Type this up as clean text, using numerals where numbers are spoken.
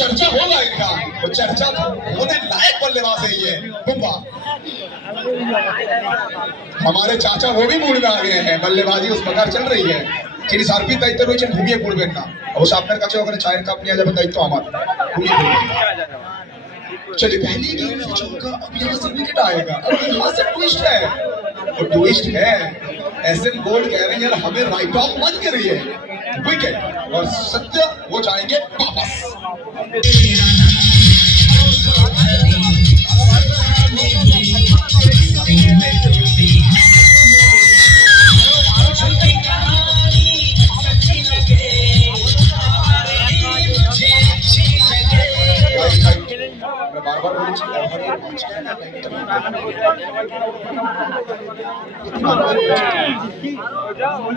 चर्चा होगा इनका, वो चर्चा होने लायक बल्लेबाज है ये बुम्बा। हमारे चाचा वो भी मूड में आ गए हैं, बल्लेबाजी उस प्रकार चल रही है। যিনি সার্ভিস দায়িত্ব রয়েছেন ঘুমিয়ে পড়বেন না, অবশ্য আপনার কাছে ওখানে চায়ের কাপ নিয়ে যাবেন, দায়িত্ব আমার। ঘুমিয়ে পড়বেন। चलिए पहली गेंद से चौका, अब यहाँ से विकेट आएगा, अब यहाँ से ट्विस्ट है, और ट्विस्ट है एसएम गोल्ड कह रहे हैं यार हमें राइट ऑफ मत करिए, विकेट, और सत्य वो जाएंगे वापस। बार-बार बोली